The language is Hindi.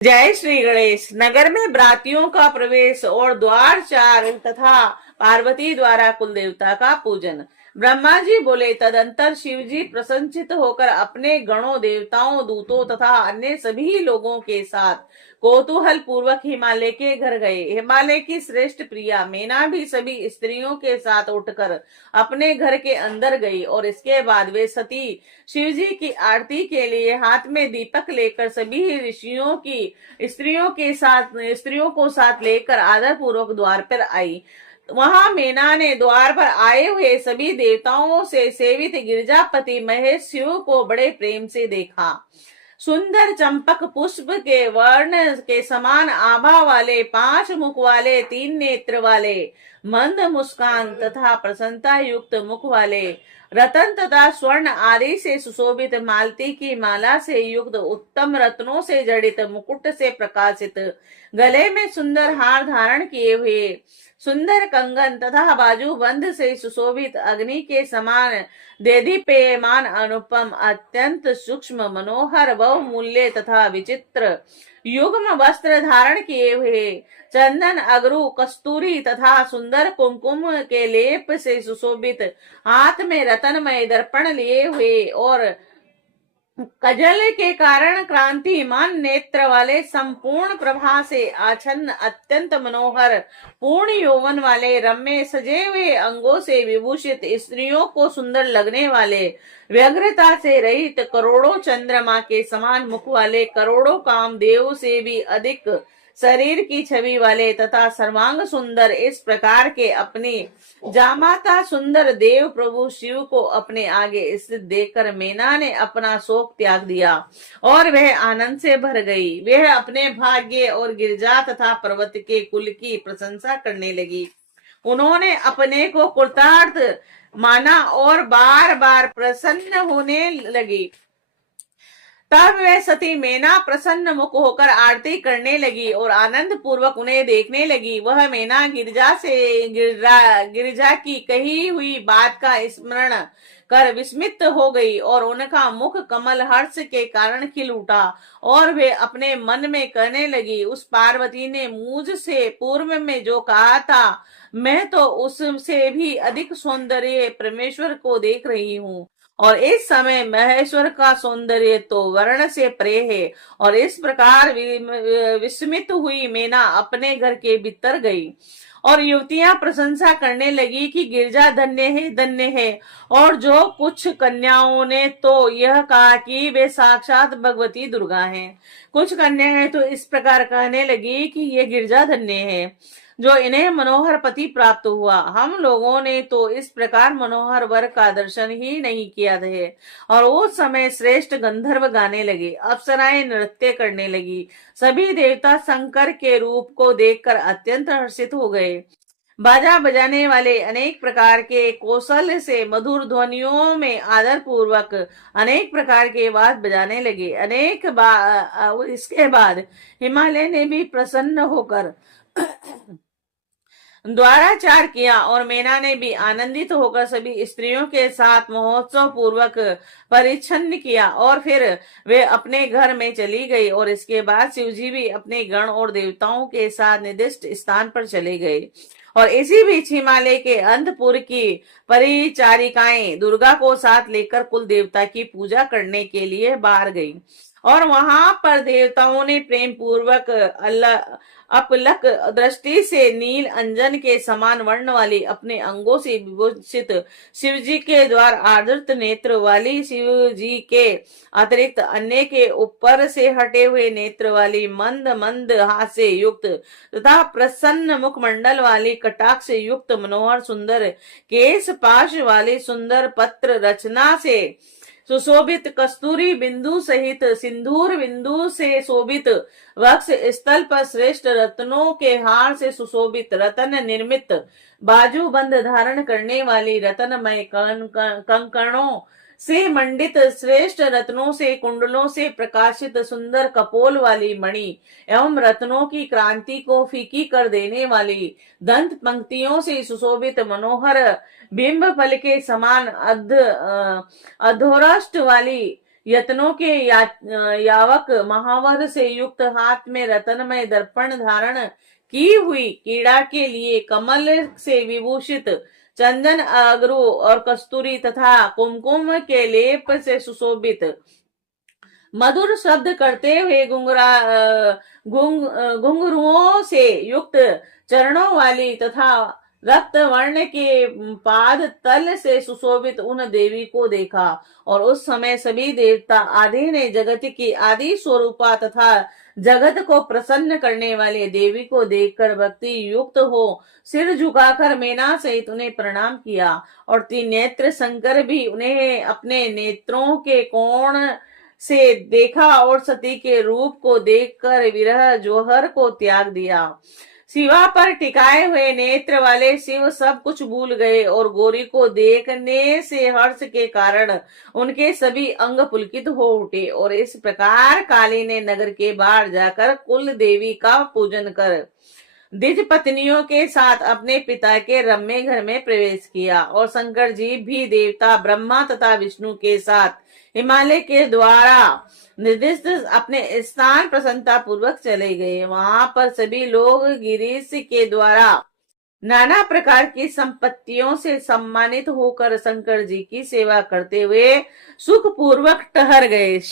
जय श्री गणेश। नगर में ब्रातियों का प्रवेश और द्वार चार तथा पार्वती द्वारा कुल देवता का पूजन। ब्रह्मा जी बोले, तदंतर शिव जी प्रसन्नचित्त होकर अपने गणों, देवताओं, दूतों तथा अन्य सभी लोगों के साथ कौतूहल पूर्वक हिमालय के घर गए। हिमालय की श्रेष्ठ प्रिया मेना भी सभी स्त्रियों के साथ उठकर अपने घर के अंदर गई और इसके बाद वे सती शिव जी की आरती के लिए हाथ में दीपक लेकर सभी स्त्रियों को साथ लेकर आदर पूर्वक द्वार पर आई। वहां मेना ने द्वार पर आए हुए सभी देवताओं से सेवित गिरजापति महेश शिव को बड़े प्रेम से देखा। सुंदर चंपक पुष्प के वर्ण के समान आभा वाले, 5 मुख वाले, 3 नेत्र वाले, मंद मुस्कान तथा प्रसन्नता युक्त मुख वाले, रतन तथा स्वर्ण आदि से सुशोभित, मालती की माला से युक्त, उत्तम रत्नों से जड़ित, मुकुट से प्रकाशित, गले में सुंदर हार धारण किए हुए, सुंदर कंगन तथा बाजूबंद से सुशोभित, अग्नि के समान देदीप्यमान, अनुपम, अत्यंत सूक्ष्म, मनोहर, बहुमूल्य तथा विचित्र युग्म वस्त्र धारण किए हुए, चंदन, अगरू, कस्तूरी तथा सुंदर कुमकुम के लेप से सुशोभित, हाथ में रतनमय दर्पण लिए हुए और कजल के कारण क्रांतिमान नेत्र वाले, संपूर्ण प्रभा से आच्छन्न, अत्यंत मनोहर, पूर्ण यौवन वाले, रम्य सजे हुए अंगों से विभूषित, स्त्रियों को सुंदर लगने वाले, व्यग्रता से रहित, करोड़ों चंद्रमा के समान मुख वाले, करोड़ों कामदेव से भी अधिक शरीर की छवि वाले तथा सर्वांग सुंदर, इस प्रकार के अपने जामाता सुंदर देव प्रभु शिव को अपने आगे स्थित देखकर मेना ने अपना शोक त्याग दिया और वह आनंद से भर गई। वह अपने भाग्य और गिरजा तथा पर्वत के कुल की प्रशंसा करने लगी। उन्होंने अपने को कृतार्थ माना और बार बार प्रसन्न होने लगी। तब वह सती मेना प्रसन्न मुख होकर आरती करने लगी और आनंद पूर्वक उन्हें देखने लगी। वह मेना गिरिजा की कही हुई बात का स्मरण कर विस्मित हो गई और उनका मुख कमल हर्ष के कारण खिल उठा और वे अपने मन में कहने लगी, उस पार्वती ने मुझ से पूर्व में जो कहा था, मैं तो उससे भी अधिक सौंदर्य परमेश्वर को देख रही हूँ और इस समय महेश्वर का सौंदर्य तो वर्ण से परे है। और इस प्रकार विस्मित हुई मेना अपने घर के भीतर गई और युवतियां प्रशंसा करने लगी कि गिरजा धन्य है। और जो कुछ कन्याओं ने तो यह कहा कि वे साक्षात भगवती दुर्गा हैं। कुछ कन्याएं तो इस प्रकार कहने लगी कि ये गिरजा धन्य है जो इन्हें मनोहर पति प्राप्त हुआ। हम लोगों ने तो इस प्रकार मनोहर वर का दर्शन ही नहीं किया है। और उस समय श्रेष्ठ गंधर्व गाने लगे, अप्सराएं नृत्य करने लगी। सभी देवता शंकर के रूप को देखकर अत्यंत हर्षित हो गए। बाजा बजाने वाले अनेक प्रकार के कौशल से मधुर ध्वनियों में आदर पूर्वक अनेक प्रकार के वाद्य बजाने लगे। इसके बाद हिमालय ने भी प्रसन्न होकर द्वाराचार किया और मेना ने भी आनंदित होकर सभी स्त्रियों के साथ महोत्सव पूर्वक परिच्छन्न किया और फिर वे अपने घर में चली गई। और इसके बाद शिवजी भी अपने गण और देवताओं के साथ निर्दिष्ट स्थान पर चले गए। और इसी बीच हिमालय के अंतपुर की परिचारिकाएं दुर्गा को साथ लेकर कुल देवता की पूजा करने के लिए बाहर गई और वहां पर देवताओं ने प्रेम पूर्वक अपलक दृष्टि से नील अंजन के समान वर्ण वाली, अपने अंगों से विभूषित शिव जी के द्वार आदृत नेत्र वाली, शिव जी के अतिरिक्त अन्य के ऊपर से हटे हुए नेत्र वाली, मंद मंद हाथ से युक्त तथा प्रसन्न मुखमंडल वाली, कटाक्ष से युक्त, मनोहर सुंदर केश पाश वाली, सुंदर पत्र रचना से सुशोभित, कस्तूरी बिंदु सहित सिंदूर बिंदु से शोभित, वक्ष स्थल पर श्रेष्ठ रत्नों के हार से सुशोभित, रतन निर्मित बाजूबंद धारण करने वाली, रतनमय कंकणों से मंडित, श्रेष्ठ रत्नों से कुंडलों से प्रकाशित, सुंदर कपोल वाली मणि एवं रत्नों की क्रांति को फीकी कर देने वाली, दंत पंक्तियों से सुशोभित, मनोहर बिंब फल के समान अधोराष्ट्र वाली, यत्नों के यावक महावर से युक्त हाथ में रतनमय दर्पण धारण की हुई, कीड़ा के लिए कमल से विभूषित, चंदन अगरू और कस्तूरी तथा कुमकुम के लेप से सुशोभित, मधुर शब्द करते हुए घुंघरुओं से युक्त चरणों वाली तथा रक्त वर्ण के पाद तल से सुशोभित उन देवी को देखा। और उस समय सभी देवता आदि ने जगत की आदि स्वरूपा तथा जगत को प्रसन्न करने वाले देवी को देखकर भक्ति युक्त हो सिर झुकाकर मेना सहित उन्हें प्रणाम किया। और तीन नेत्र शंकर भी उन्हें अपने नेत्रों के कोण से देखा और सती के रूप को देखकर विरह जोहर को त्याग दिया। शिवा पर टिकाए हुए नेत्र वाले शिव सब कुछ भूल गए और गौरी को देखने से हर्ष के कारण उनके सभी अंग पुलकित हो उठे। और इस प्रकार काली ने नगर के बाहर जाकर कुल देवी का पूजन कर द्विज पत्नियों के साथ अपने पिता के रम्य घर में प्रवेश किया। और शंकर जी भी देवता ब्रह्मा तथा विष्णु के साथ हिमालय के द्वारा निर्दिष्ट अपने स्थान प्रसन्नता पूर्वक चले गए। वहां पर सभी लोग गिरीश के द्वारा नाना प्रकार की संपत्तियों से सम्मानित होकर शंकर जी की सेवा करते हुए सुख पूर्वक ठहर गए।